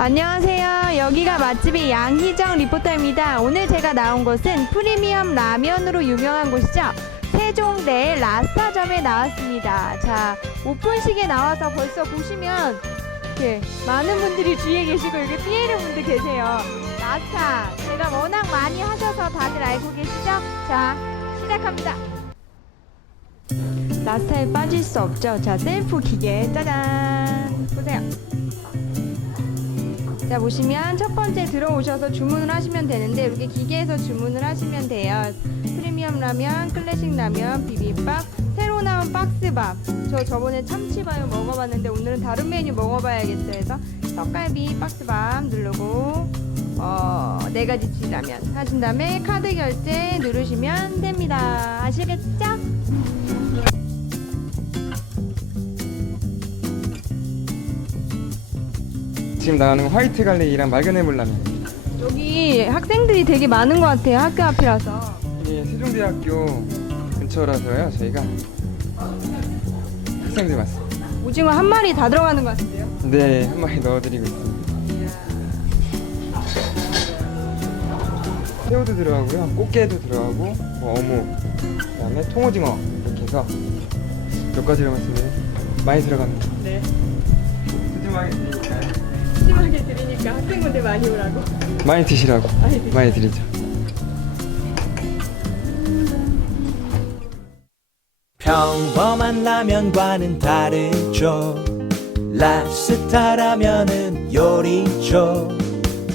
안녕하세요. 여기가 맛집의 양희정 리포터입니다. 오늘 제가 나온 곳은 프리미엄 라면으로 유명한 곳이죠. 세종대 라스타점에 나왔습니다. 자, 오픈식에 나와서 벌써 보시면 이렇게 많은 분들이 주위에 계시고 여기 피에르 분들 계세요. 라스타 제가 워낙 많이 하셔서 다들 알고 계시죠? 자, 시작합니다. 라스타에 빠질 수 없죠. 자, 셀프 기계 짜잔 보세요. 자 보시면 첫 번째 들어오셔서 주문을 하시면 되는데 이렇게 기계에서 주문을 하시면 돼요. 프리미엄 라면, 클래식 라면, 비빔밥, 새로 나온 박스밥. 저 저번에 참치밥을 먹어봤는데 오늘은 다른 메뉴 먹어봐야겠어요. 해서 떡갈비 박스밥 누르고 어, 네 가지 치라면 하신 다음에 카드 결제 누르시면 됩니다. 아시겠죠? 지금 나가는 건 화이트 갈릭이랑 맑은 해물라면 여기 학생들이 되게 많은 것 같아요. 학교 앞이라서. 이게 세종대학교 근처라서요 저희가 학생들 많습니다 오징어 한 마리 다 들어가는 것 같은데요. 네한 마리 넣어드리고 있습니다 새우도 들어가고요 꽃게도 들어가고 뭐 어묵 그다음에 통오징어 이렇게 해서 몇 가지를 말씀드리면 많이 들어갑니다 네. 푸짐하게 드리니까요 심하게 드리니까 학생분들 많이 오라고. 많이 드시라고. 많이 드리죠. 평범한 라면과는 다르죠. 라스타 라면은 요리죠.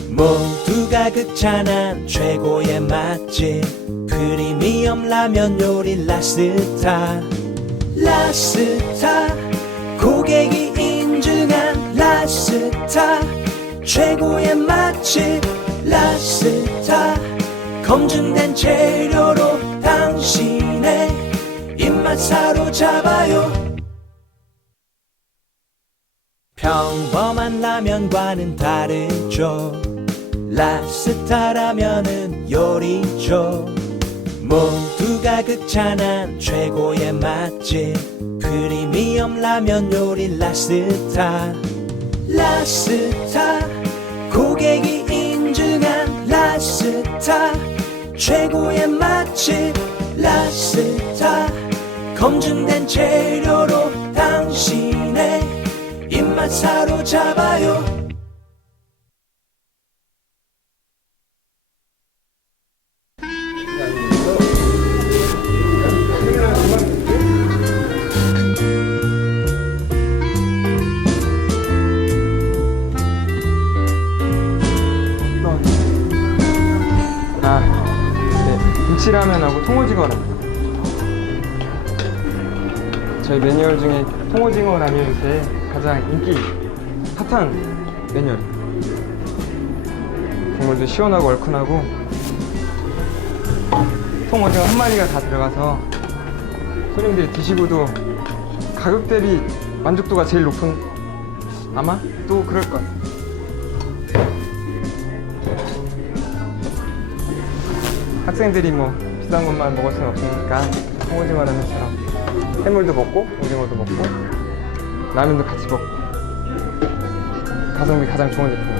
모두가 극찬한 최고의 맛집. 프리미엄 라면 요리 라스타. 라스타. 고객이 스타 최고의 맛집 라스타. 검증된 재료로 당신의 입맛 사로잡아요. 평범한 라면과는 다르죠. 라스타 라면은 요리죠. 모두가 극찬한 최고의 맛집 프리미엄 라면 요리 라스타 라스타 고객이 인증한 라스타 최고의 맛집 라스타 검증된 재료로 김치라면하고 통오징어라면. 저희 매뉴얼 중에 통오징어 라면 요새 가장 인기 핫한 매뉴얼. 국물도 시원하고 얼큰하고 통오징어 한 마리가 다 들어가서 손님들이 드시고도 가격 대비 만족도가 제일 높은 아마 또 그럴 것 같아요. 학생들이 뭐 비싼 것만 먹을 수는 없으니까 통오징어 라면처럼 해물도 먹고 오징어도 먹고 라면도 같이 먹고 가성비 가장 좋은 같습니다.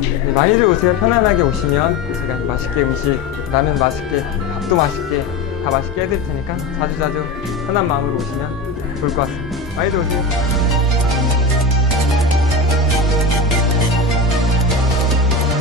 네, 많이들 오세요. 편안하게 오시면 제가 맛있게 음식, 라면 맛있게, 밥도 맛있게, 다 맛있게 해드릴 테니까 자주자주 편한 마음으로 오시면 좋을 것 같습니다. 많이들 오세요.